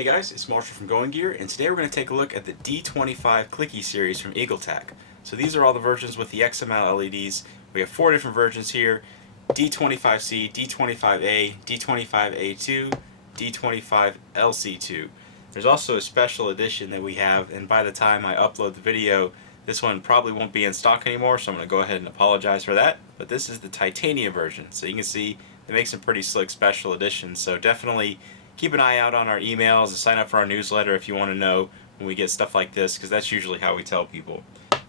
Hey guys, it's Marshall from Going Gear, and today we're going to take a look at the D25 Clicky series from Eagletac. So these are all the versions with the XML LEDs. We have 4 different versions here: D25C, D25A, D25A2, D25LC2. There's also a special edition that we have, and by the time I upload the video, this one probably won't be in stock anymore, so I'm going to go ahead and apologize for that. But this is the titanium version, so you can see they make some pretty slick special editions, so definitely keep an eye out on our emails and sign up for our newsletter if you want to know when we get stuff like this, because that's usually how we tell people.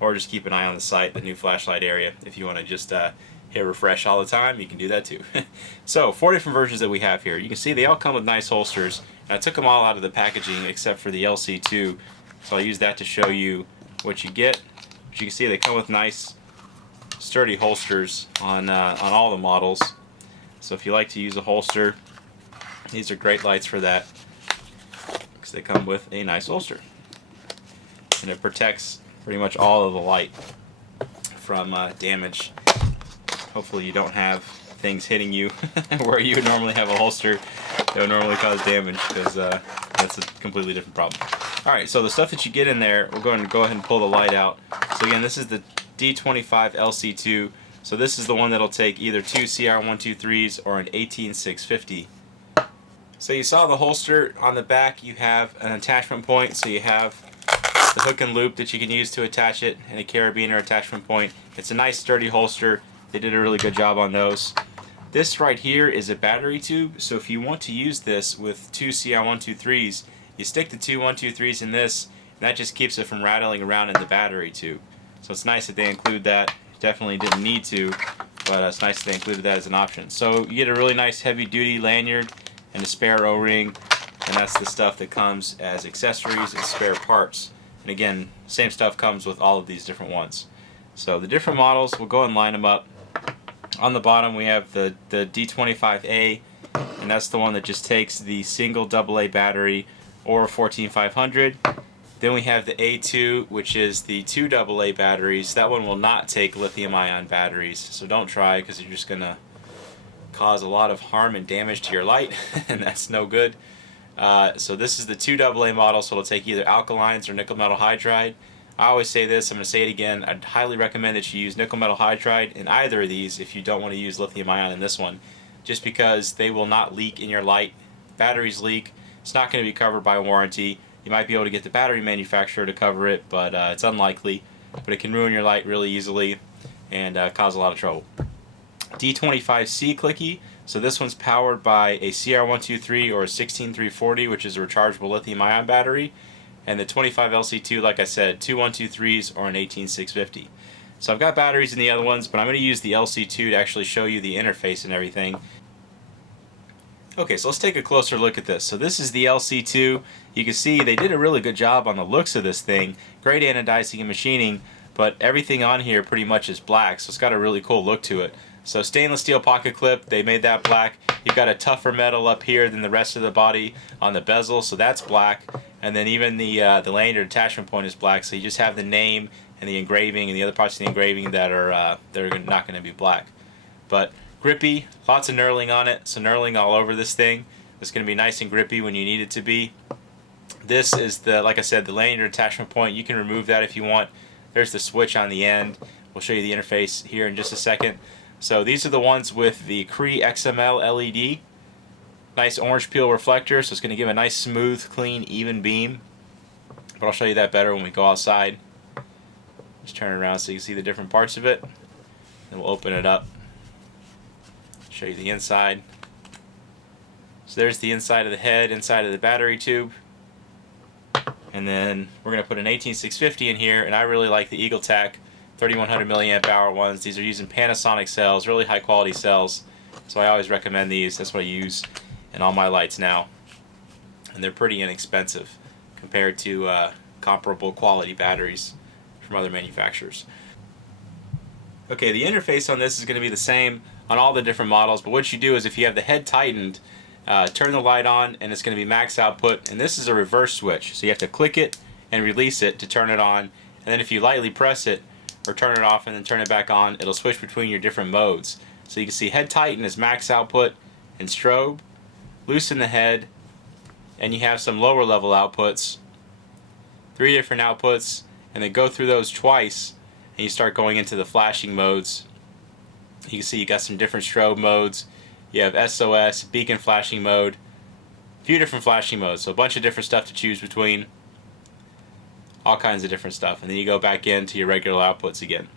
Or just keep an eye on the site, the new flashlight area. If you want to just hit refresh all the time, you can do that too. So 4 different versions that we have here. You can see they all come with nice holsters, and I took them all out of the packaging except for the LC2, so I'll use that to show you what you get. But you can see they come with nice sturdy holsters on all the models. So if you like to use a holster, these are great lights for that, because they come with a nice holster, and it protects pretty much all of the light from damage. Hopefully you don't have things hitting you where you would normally have a holster that would normally cause damage, because that's a completely different problem. Alright, so the stuff that you get in there, we're going to go ahead and pull the light out. So again, this is the D25 LC2. So this is the one that'll take either 2 CR123s or an 18650. So you saw the holster on the back. You have an attachment point, so you have the hook and loop that you can use to attach it, and a carabiner attachment point. It's a nice sturdy holster. They did a really good job on those. This right here is a battery tube, so if you want to use this with 2 CR123s, you stick the 2 123s in this, and that just keeps it from rattling around in the battery tube. So it's nice that they include that. Definitely didn't need to, but it's nice that they included that as an option. So you get a really nice heavy duty lanyard and a spare O-ring, and that's the stuff that comes as accessories and spare parts. And again, same stuff comes with all of these different ones. So the different models, we'll go and line them up. On the bottom we have the D25A, and that's the one that just takes the single AA battery or 14500. Then we have the A2, which is the 2 AA batteries. That one will not take lithium ion batteries, so don't try, because you're just going to cause a lot of harm and damage to your light, and that's no good. So this is the 2 AA model, so it'll take either alkalines or nickel metal hydride. I always say this, I'm going to say it again, I'd highly recommend that you use nickel metal hydride in either of these if you don't want to use lithium ion in this one, just because they will not leak in your light. Batteries leak, it's not going to be covered by warranty. You might be able to get the battery manufacturer to cover it, but it's unlikely. But it can ruin your light really easily and cause a lot of trouble. D25C Clicky, so this one's powered by a CR123 or a 16340, which is a rechargeable lithium ion battery, and the 25 LC2, like I said, 2 123s or an 18650. So I've got batteries in the other ones, but I'm going to use the LC2 to actually show you the interface and everything. Okay, so let's take a closer look at this. So this is the LC2. You can see they did a really good job on the looks of this thing. Great anodizing and machining, but everything on here pretty much is black, so it's got a really cool look to it. So stainless steel pocket clip, they made that black. You've got a tougher metal up here than the rest of the body on the bezel, so that's black. And then even the lanyard attachment point is black, so you just have the name and the engraving and the other parts of the engraving that are not going to be black. But grippy, lots of knurling on it, so knurling all over this thing. It's going to be nice and grippy when you need it to be. This is the, like I said, the lanyard attachment point. You can remove that if you want. There's the switch on the end. We'll show you the interface here in just a second. So these are the ones with the CREE XM-L LED. Nice orange peel reflector, so it's going to give a nice smooth, clean, even beam. But I'll show you that better when we go outside. Just turn it around so you can see the different parts of it. Then we'll open it up. Show you the inside. So there's the inside of the head, inside of the battery tube. And then we're going to put an 18650 in here, and I really like the Eagletac 3100 milliamp hour ones. These are using Panasonic cells, really high quality cells. So I always recommend these. That's what I use in all my lights now. And they're pretty inexpensive compared to comparable quality batteries from other manufacturers. Okay, the interface on this is going to be the same on all the different models, but what you do is if you have the head tightened, turn the light on and it's going to be max output, and this is a reverse switch, so you have to click it and release it to turn it on, and then if you lightly press it or turn it off and then turn it back on, it'll switch between your different modes. So you can see head tighten is max output and strobe, loosen the head and you have some lower level outputs, 3 different outputs, and then go through those twice, and you start going into the flashing modes. You can see you got some different strobe modes. You have SOS, beacon flashing mode, a few different flashing modes, so a bunch of different stuff to choose between, all kinds of different stuff, and then you go back into your regular outputs again.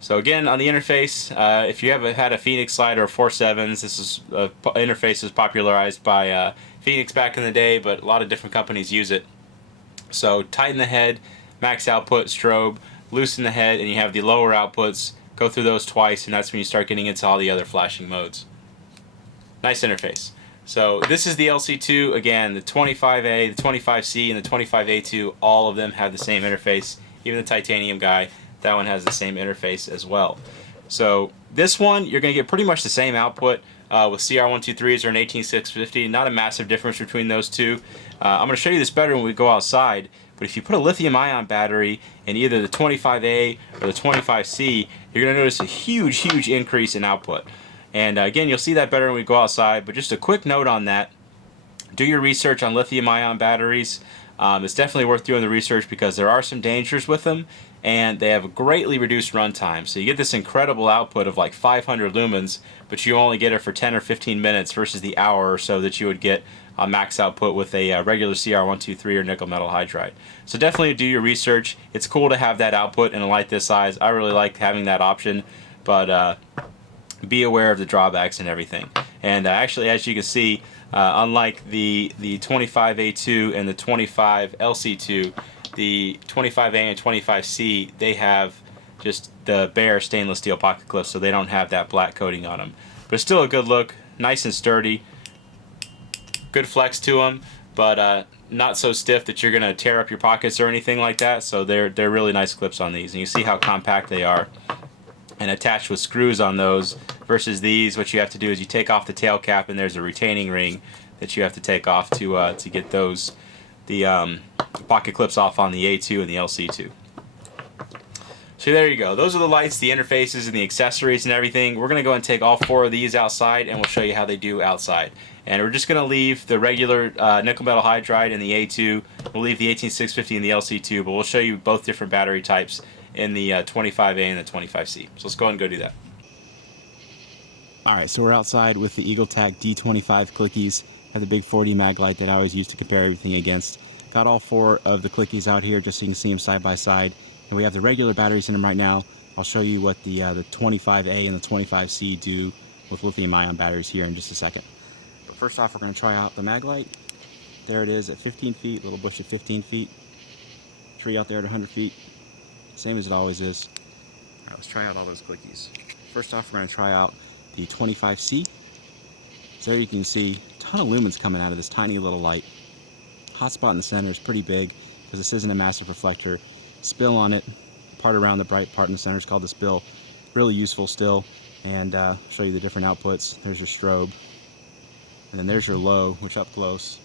So again, on the interface, if you ever had a Phoenix slide or a 4.7s, this is interface was popularized by Phoenix back in the day, but a lot of different companies use it. So tighten the head, max output, strobe, loosen the head, and you have the lower outputs. Go through those twice, and that's when you start getting into all the other flashing modes. Nice interface. So this is the LC2. Again, the 25A, the 25C, and the 25A2, all of them have the same interface. Even the titanium guy, that one has the same interface as well. So this one, you're going to get pretty much the same output with CR123s or an 18650. Not a massive difference between those two. I'm going to show you this better when we go outside, but if you put a lithium-ion battery in either the 25A or the 25C, you're going to notice a huge increase in output. And again, you'll see that better when we go outside, but just a quick note on that. Do your research on lithium-ion batteries. It's definitely worth doing the research because there are some dangers with them, and they have a greatly reduced runtime. So you get this incredible output of like 500 lumens, but you only get it for 10 or 15 minutes versus the hour or so that you would get a max output with a regular CR123 or nickel metal hydride. So definitely do your research. It's cool to have that output in a light this size. I really like having that option, but be aware of the drawbacks and everything. And actually, as you can see, unlike the 25A2 and the 25LC2, the 25A and 25C, they have just the bare stainless steel pocket clips, so they don't have that black coating on them. But it's still a good look, nice and sturdy, good flex to them, but not so stiff that you're going to tear up your pockets or anything like that. So they're really nice clips on these, and you see how compact they are. And attached with screws on those versus these, what you have to do is you take off the tail cap, and there's a retaining ring that you have to take off to get those pocket clips off on the A2 and the LC2. So there you go. Those are the lights, the interfaces, and the accessories and everything. We're going to go and take all 4 of these outside, and we'll show you how they do outside. And we're just going to leave the regular nickel metal hydride and the A2. We'll leave the 18650 and the LC2, but we'll show you both different battery types in the 25A and the 25C. So let's go ahead and go do that. Alright, so we're outside with the Eagletac D25 Clickies. Have the big 4D mag light that I always use to compare everything against. Got all 4 of the Clickies out here just so you can see them side by side. And we have the regular batteries in them right now. I'll show you what the 25A and the 25C do with lithium-ion batteries here in just a second. But first off, we're going to try out the mag light. There it is at 15 feet, little bush at 15 feet. Tree out there at 100 feet. Same as it always is. All right, let's try out all those Clickies. First off, we're going to try out the 25C. So there you can see a ton of lumens coming out of this tiny little light. Hot spot in the center is pretty big because this isn't a massive reflector. Spill on it, part around the bright part in the center is called the spill. Really useful still. And show you the different outputs. There's your strobe. And then there's your low, which up close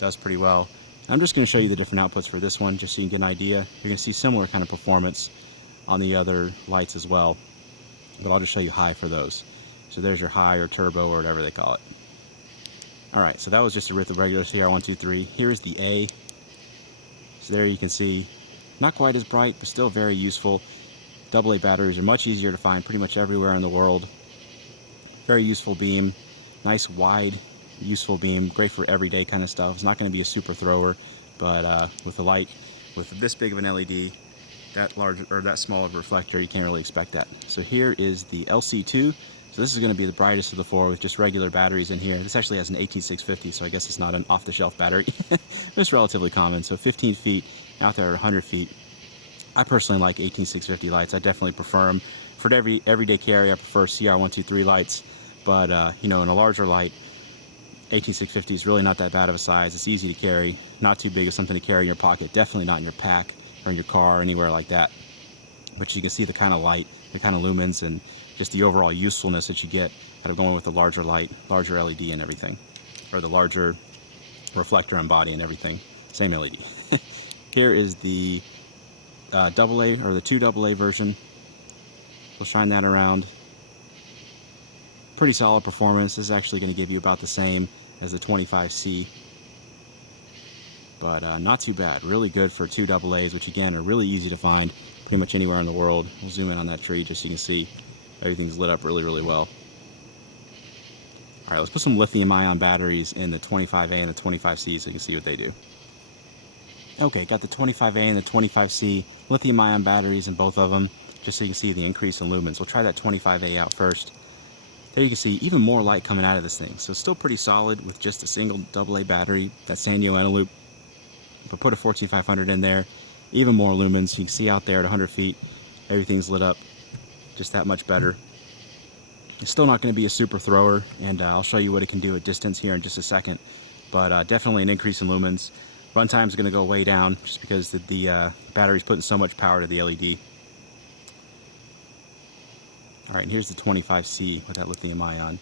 does pretty well. I'm just going to show you the different outputs for this one just so you can get an idea. You're going to see similar kind of performance on the other lights as well, but I'll just show you high for those. So there's your high or turbo or whatever they call it. Alright, so that was just a regular CR123. Here's the A. So there you can see, not quite as bright, but still very useful. AA batteries are much easier to find pretty much everywhere in the world. Very useful beam, nice wide useful beam, great for everyday kind of stuff. It's not going to be a super thrower, but with a light with this big of an LED, that large or that small of a reflector, you can't really expect that. So here is the LC2. So this is going to be the brightest of the 4 with just regular batteries in here. This actually has an 18650, so I guess it's not an off-the-shelf battery. It's relatively common. So 15 feet out there at 100 feet. I personally like 18650 lights. I definitely prefer them for everyday carry. I prefer CR123 lights, but you know, in a larger light, 18650 is really not that bad of a size. It's easy to carry, not too big of something to carry in your pocket, definitely not in your pack or in your car or anywhere like that. But you can see the kind of light, the kind of lumens, and just the overall usefulness that you get out of going with the larger light, larger LED and everything, or the larger reflector and body and everything, same LED. Here is the AA or the 2 AA version. We'll shine that around. Pretty solid performance. This is actually going to give you about the same as the 25C. but not too bad. Really good for 2 AA's, which again are really easy to find pretty much anywhere in the world. We'll zoom in on that tree just so you can see everything's lit up really, really well. All right, let's put some lithium-ion batteries in the 25A and the 25C so you can see what they do. Okay, got the 25A and the 25C lithium-ion batteries in both of them, just so you can see the increase in lumens. We'll try that 25A out first. There you can see even more light coming out of this thing. So it's still pretty solid with just a single AA battery, that Sanyo Eneloop. But put a 14500 in there, even more lumens. You can see out there at 100 feet, everything's lit up just that much better. It's still not going to be a super thrower, and I'll show you what it can do at distance here in just a second. But definitely an increase in lumens. Runtime is going to go way down just because the battery's putting so much power to the LED. Alright, and here's the 25C with that lithium ion.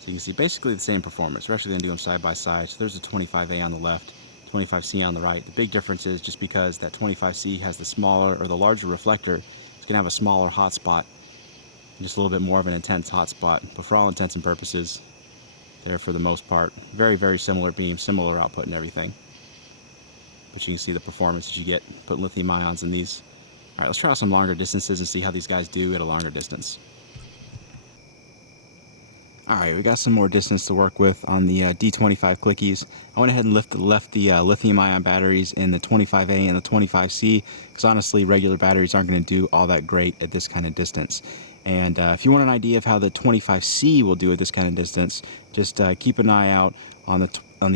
So you can see basically the same performance. We're actually going to do them side by side. So there's the 25A on the left, 25C on the right. The big difference is just because that 25C has the smaller or the larger reflector, it's going to have a smaller hotspot. Just a little bit more of an intense hotspot, but for all intents and purposes, they're for the most part very, very similar beam, similar output and everything. But you can see the performance that you get putting lithium ions in these. Alright, let's try out some longer distances and see how these guys do at a longer distance. Alright, we got some more distance to work with on the D25 Clickies. I went ahead and left the lithium ion batteries in the 25A and the 25C, because honestly regular batteries aren't going to do all that great at this kind of distance. And if you want an idea of how the 25C will do at this kind of distance, just keep an eye out on the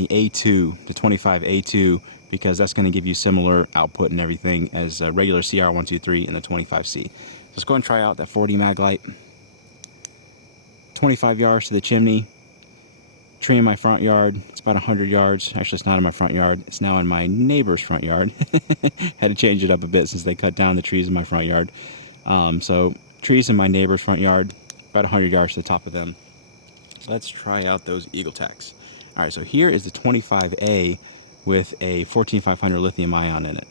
A2, the 25A2, because that's going to give you similar output and everything as regular CR123 and the 25C. Let's go and try out that 40 mag light. 25 yards to the chimney. Tree in my front yard. It's about 100 yards. Actually, it's not in my front yard. It's now in my neighbor's front yard. Had to change it up a bit since they cut down the trees in my front yard. So trees in my neighbor's front yard, about 100 yards to the top of them. So let's try out those Eagletacs. Alright, so here is the 25A with a 14500 lithium ion in it.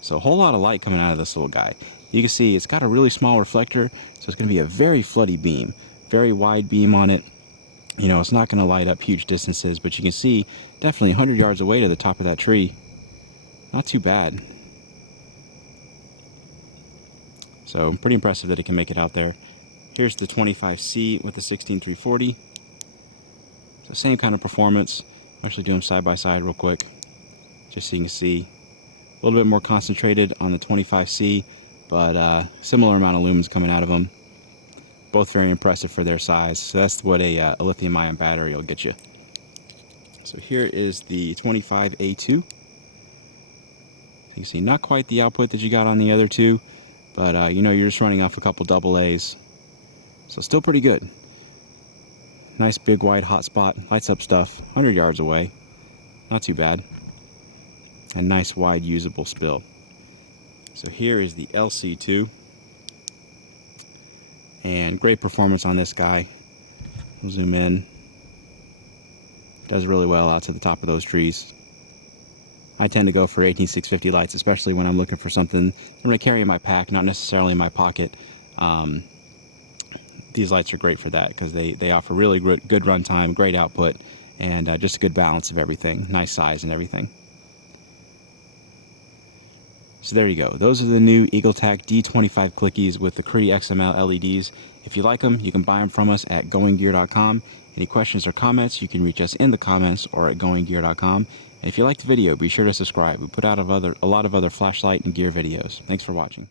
So a whole lot of light coming out of this little guy. You can see it's got a really small reflector, so it's going to be a very floody beam. Very wide beam on it. You know, it's not going to light up huge distances, but you can see definitely 100 yards away to the top of that tree. Not too bad. So pretty impressive that it can make it out there. Here's the 25C with the 16340. So same kind of performance. I'll actually do them side by side real quick, just so you can see. A little bit more concentrated on the 25C, but similar amount of lumens coming out of them. Both very impressive for their size. So that's what a lithium-ion battery will get you. So here is the 25A2. So you can see not quite the output that you got on the other two, but you know, you're just running off a couple AA's. So still pretty good. Nice big wide hotspot, lights up stuff, 100 yards away. Not too bad. A nice wide usable spill. So here is the LC2. And great performance on this guy. We'll zoom in. Does really well out to the top of those trees. I tend to go for 18650 lights, especially when I'm looking for something I'm going to carry in my pack, not necessarily in my pocket. These lights are great for that because they offer really good runtime, great output, and just a good balance of everything. Nice size and everything. So there you go. Those are the new Eagletac D25 Clickies with the CREE XM-L LEDs. If you like them, you can buy them from us at goinggear.com. Any questions or comments, you can reach us in the comments or at goinggear.com. And if you liked the video, be sure to subscribe. We put out a lot of other flashlight and gear videos. Thanks for watching.